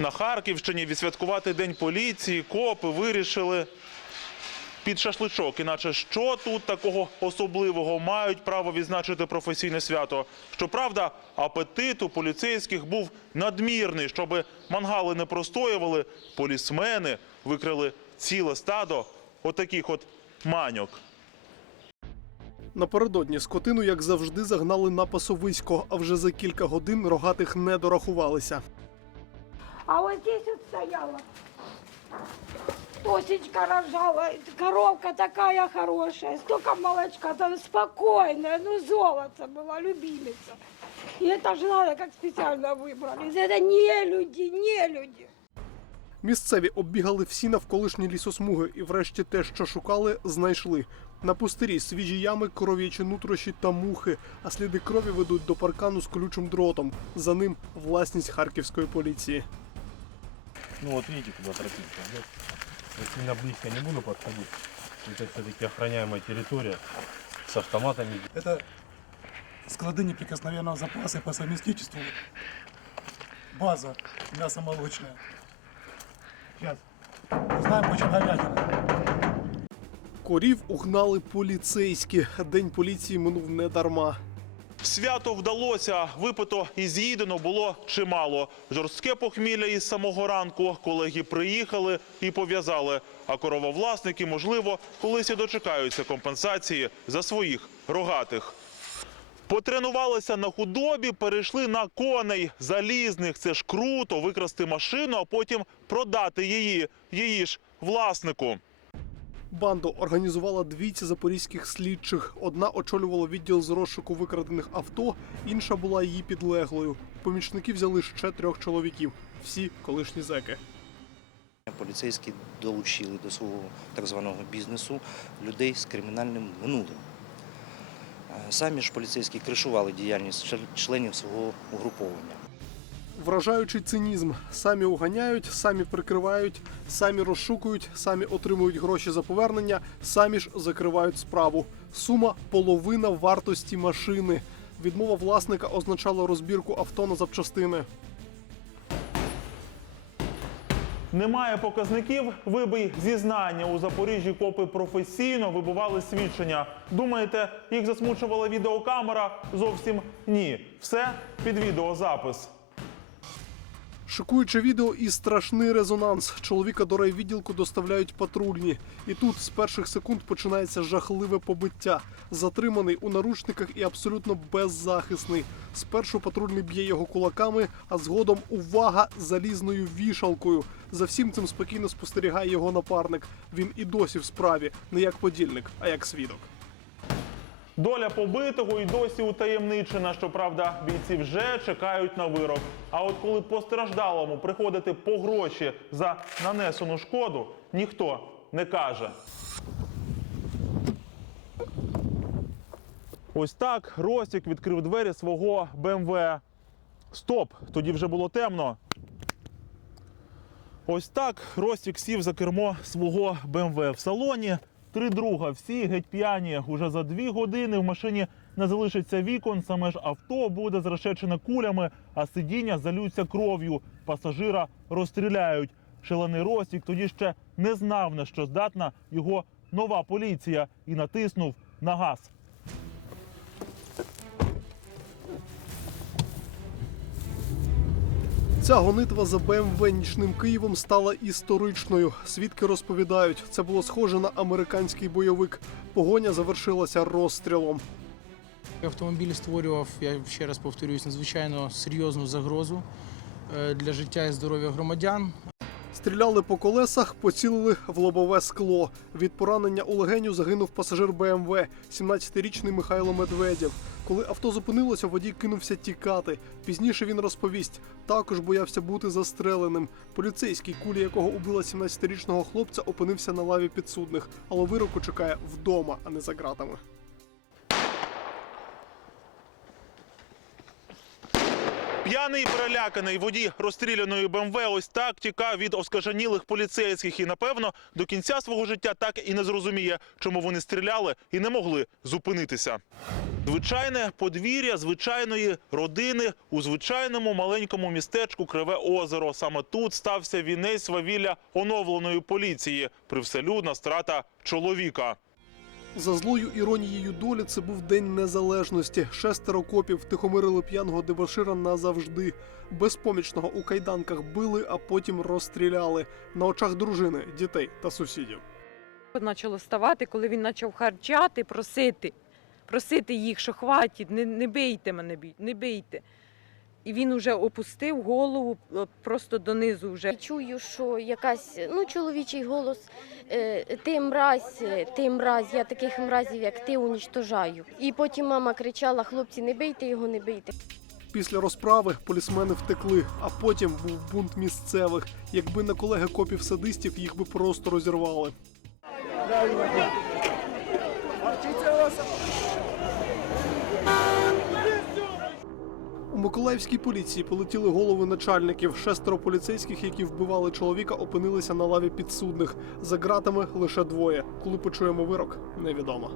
На Харківщині відсвяткувати День поліції, копи вирішили під шашличок. Іначе що тут такого особливого мають право відзначити професійне свято? Щоправда, апетит у поліцейських був надмірний, щоби мангали не простоювали. Полісмени викрили ціле стадо отаких от маньок. Напередодні скотину, як завжди, загнали на пасовисько, а вже за кілька годин рогатих не дорахувалися. А вот здесь вот стояла. Тосечка рожала, коровка такая хорошая, столько молочка, там спокойная, ну золото была, любимица. И это же надо как специально выбрали. Это не люди, не люди. Місцеві оббігали всі навколишні лісосмуги і, врешті, те, що шукали, знайшли. На пустирі свіжі ями, коров'ячі нутрощі та мухи, а сліди крові ведуть до паркану з колючим дротом. За ним власність харківської поліції. Ну вот видите, куда тропинка идет. Я сильно близко не буду подходить. Это все-таки охраняемая территория с автоматами. Это склады неприкосновенного запаса и по совместительству база мясо-молочная. Сейчас узнаем, почему говядина. Корів угнали поліцейські. День поліції минув недарма. Свято вдалося, випито і з'їдено було чимало. Жорстке похмілля із самого ранку. Колеги приїхали і пов'язали. А корововласники, можливо, колись і дочекаються компенсації за своїх рогатих. Потренувалися на худобі, перейшли на коней залізних. Це ж круто викрасти машину, а потім продати її, її ж власнику. Банду організувала двійці запорізьких слідчих. Одна очолювала відділ з розшуку викрадених авто, інша була її підлеглою. Помічники взяли ще трьох чоловіків. Всі колишні зеки. Поліцейські долучили до свого так званого бізнесу людей з кримінальним минулим. Е, Самі ж поліцейські кришували діяльність членів свого угруповання. Вражаючий цинізм. Самі уганяють, самі прикривають, самі розшукують, самі отримують гроші за повернення, самі ж закривають справу. Сума половина вартості машини. Відмова власника означала розбірку авто на запчастини. Немає показників. Вибий зізнання у Запоріжжі. Копи професійно вибивали свідчення. Думаєте, їх засмучувала відеокамера? Зовсім ні. Все під відеозапис. Шокуюче відео і страшний резонанс. Чоловіка до райвідділку доставляють патрульні. І тут з перших секунд починається жахливе побиття. Затриманий у наручниках і абсолютно беззахисний. Спершу патрульний б'є його кулаками, а згодом увага залізною вішалкою. За всім цим спокійно спостерігає його напарник. Він і досі в справі, не як подільник, а як свідок. Доля побитого і досі утаємничена. Щоправда, бійці вже чекають на вирок. А от коли постраждалому приходити по гроші за нанесену шкоду, ніхто не каже. Ось так Ростік відкрив двері свого БМВ. Стоп! Тоді вже було темно. Ось так Ростік сів за кермо свого БМВ в салоні. Три друга, всі геть п'яні. Уже за дві години в машині не залишиться вікон, саме ж авто буде зрешечене кулями, а сидіння залються кров'ю. Пасажира розстріляють. Шалений Ростік тоді ще не знав, на що здатна його нова поліція, і натиснув на газ. Ця гонитва за БМВ нічним Києвом стала історичною. Свідки розповідають, це було схоже на американський бойовик. Погоня завершилася розстрілом. Автомобіль створював, я ще раз повторюсь, надзвичайно серйозну загрозу е, для життя і здоров'я громадян. Стріляли по колесах, поцілили в лобове скло. Від поранення у легеню загинув пасажир БМВ, 17-річний Михайло Медведєв. Коли авто зупинилося, водій кинувся тікати. Пізніше він розповість, також боявся бути застреленим. Поліцейський, кулі якого убила 17-річного хлопця, опинився на лаві підсудних, але вироку чекає вдома, а не за ґратами. П'яний переляканий водій розстріляної БМВ ось так тікав від оскажанілих поліцейських і, напевно, до кінця свого життя так і не зрозуміє, чому вони стріляли і не могли зупинитися. Звичайне подвір'я звичайної родини у звичайному маленькому містечку Криве Озеро. Саме тут стався вінець свавілля оновленої поліції. Привселюдна страта чоловіка. За злою іронією долі це був день незалежності. Шестеро копів втихомирили п'яного дебашира назавжди. Безпомічного у кайданках били, а потім розстріляли на очах дружини, дітей та сусідів. Почало ставати, коли він почав харчати, просити, просити їх, що хватить, не, не бийте мене, бій- не бийте. І він вже опустив голову е, просто донизу вже. Чую, що якась ну чоловічий голос. Е, Ти мразь, е, ти мразь, я таких мразів, як ти, унічтожаю. І потім мама кричала: хлопці, не бийте його, не бийте. Після розправи полісмени втекли, а потім був бунт місцевих. Якби не колеги копів садистів, їх би просто розірвали. У Миколаївській поліції полетіли голови начальників. Шестеро поліцейських, які вбивали чоловіка, опинилися на лаві підсудних. За ґратами лише двоє. Коли почуємо вирок, невідомо.